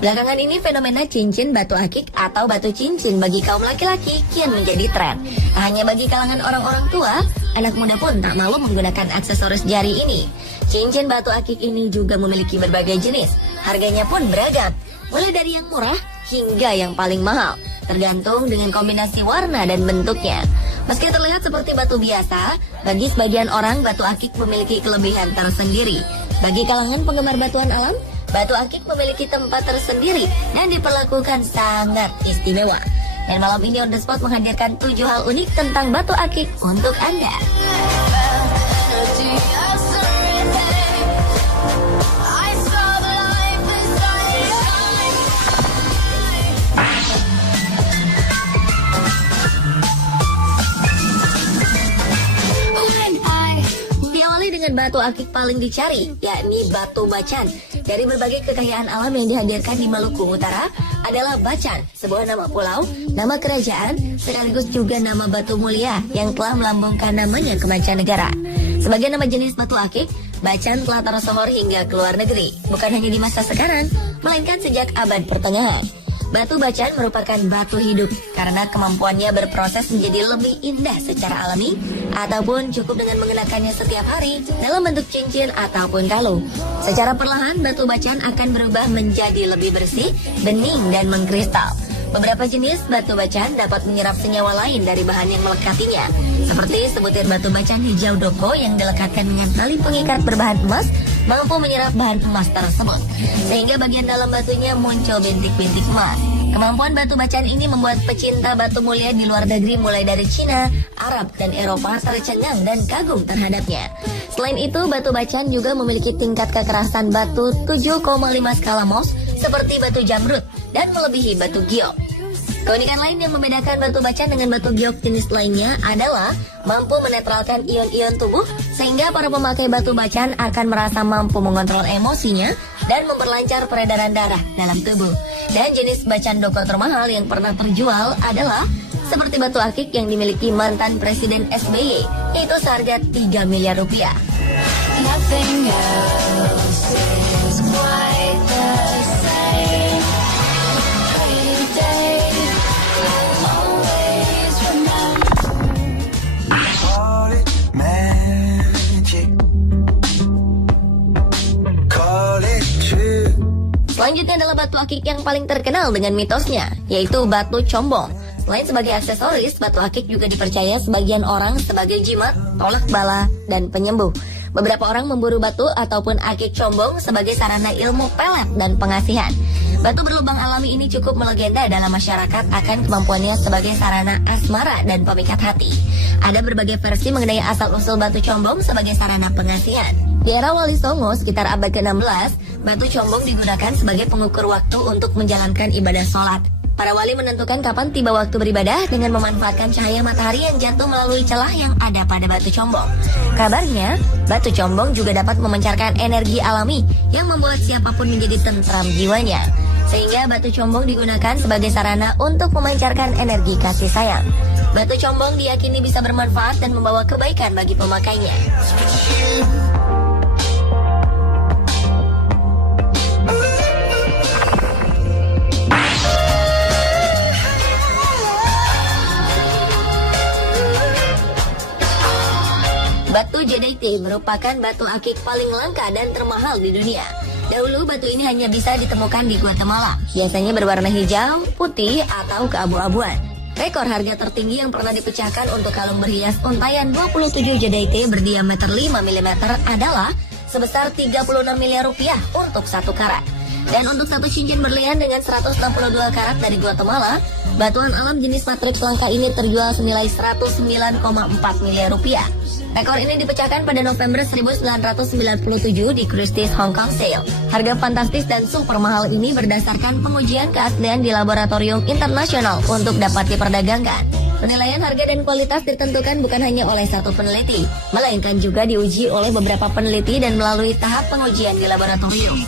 Belakangan ini fenomena cincin batu akik atau batu cincin bagi kaum laki-laki kian menjadi tren. Tak hanya bagi kalangan orang-orang tua, anak muda pun tak malu menggunakan aksesoris jari ini. Cincin batu akik ini juga memiliki berbagai jenis. Harganya pun beragam, mulai dari yang murah hingga yang paling mahal, tergantung dengan kombinasi warna dan bentuknya. Meski terlihat seperti batu biasa, bagi sebagian orang batu akik memiliki kelebihan tersendiri. Bagi kalangan penggemar batuan alam, batu akik memiliki tempat tersendiri dan diperlakukan sangat istimewa. Dan malam ini On The Spot menghadirkan 7 hal unik tentang batu akik untuk Anda. Dengan batu akik paling dicari, yakni batu bacan. Dari berbagai kekayaan alam yang dihadirkan di Maluku Utara adalah Bacan, sebuah nama pulau, nama kerajaan, sekaligus juga nama batu mulia yang telah melambungkan namanya ke mancanegara. Sebagai nama jenis batu akik, Bacan telah tersohor hingga ke luar negeri, bukan hanya di masa sekarang, melainkan sejak abad pertengahan. Batu bacan merupakan batu hidup karena kemampuannya berproses menjadi lebih indah secara alami ataupun cukup dengan mengenakannya setiap hari dalam bentuk cincin ataupun kalung. Secara perlahan batu bacan akan berubah menjadi lebih bersih, bening dan mengkristal. Beberapa jenis batu bacan dapat menyerap senyawa lain dari bahan yang melekatinya, seperti sebutir batu bacan hijau doko yang dilekatkan dengan tali pengikat berbahan emas mampu menyerap bahan emas tersebut, sehingga bagian dalam batunya muncul bintik-bintik emas. Kemampuan batu bacan ini membuat pecinta batu mulia di luar negeri mulai dari Cina, Arab, dan Eropa tercengang dan kagum terhadapnya. Selain itu, batu bacan juga memiliki tingkat kekerasan batu 7,5 skala Mohs seperti batu jamrud dan melebihi batu giok. Keunikan lain yang membedakan batu bacan dengan batu giok jenis lainnya adalah mampu menetralkan ion-ion tubuh sehingga para pemakai batu bacan akan merasa mampu mengontrol emosinya dan memperlancar peredaran darah dalam tubuh. Dan jenis bacan doko termahal yang pernah terjual adalah seperti batu akik yang dimiliki mantan Presiden SBY, yaitu seharga 3 miliar rupiah. Nothing else is quite the same. Selanjutnya adalah batu akik yang paling terkenal dengan mitosnya, yaitu batu combong. Selain sebagai aksesoris, batu akik juga dipercaya sebagian orang sebagai jimat, tolak bala, dan penyembuh. Beberapa orang memburu batu ataupun akik combong sebagai sarana ilmu pelet dan pengasihan. Batu berlubang alami ini cukup melegenda dalam masyarakat akan kemampuannya sebagai sarana asmara dan pemikat hati. Ada berbagai versi mengenai asal-usul batu combong sebagai sarana pengasihan. Di era Wali Songo sekitar abad ke-16, batu combong digunakan sebagai pengukur waktu untuk menjalankan ibadah sholat. Para wali menentukan kapan tiba waktu beribadah dengan memanfaatkan cahaya matahari yang jatuh melalui celah yang ada pada batu combong. Kabarnya, batu combong juga dapat memancarkan energi alami yang membuat siapapun menjadi tentram jiwanya. Sehingga batu combong digunakan sebagai sarana untuk memancarkan energi kasih sayang. Batu combong diyakini bisa bermanfaat dan membawa kebaikan bagi pemakainya. Batu Jadeite merupakan batu akik paling langka dan termahal di dunia. Dahulu batu ini hanya bisa ditemukan di Guatemala, biasanya berwarna hijau, putih, atau keabu-abuan. Rekor harga tertinggi yang pernah dipecahkan untuk kalung berhias untayan 27 Jadeite berdiameter 5 mm adalah sebesar 36 miliar rupiah untuk 1 karat. Dan untuk satu cincin berlian dengan 162 karat dari Guatemala, batuan alam jenis matriks langka ini terjual senilai 109,4 miliar rupiah. Rekor ini dipecahkan pada November 1997 di Christie's Hong Kong Sale. Harga fantastis dan super mahal ini berdasarkan pengujian keaslian di laboratorium internasional untuk dapat diperdagangkan. Penilaian harga dan kualitas ditentukan bukan hanya oleh satu peneliti, melainkan juga diuji oleh beberapa peneliti dan melalui tahap pengujian di laboratorium.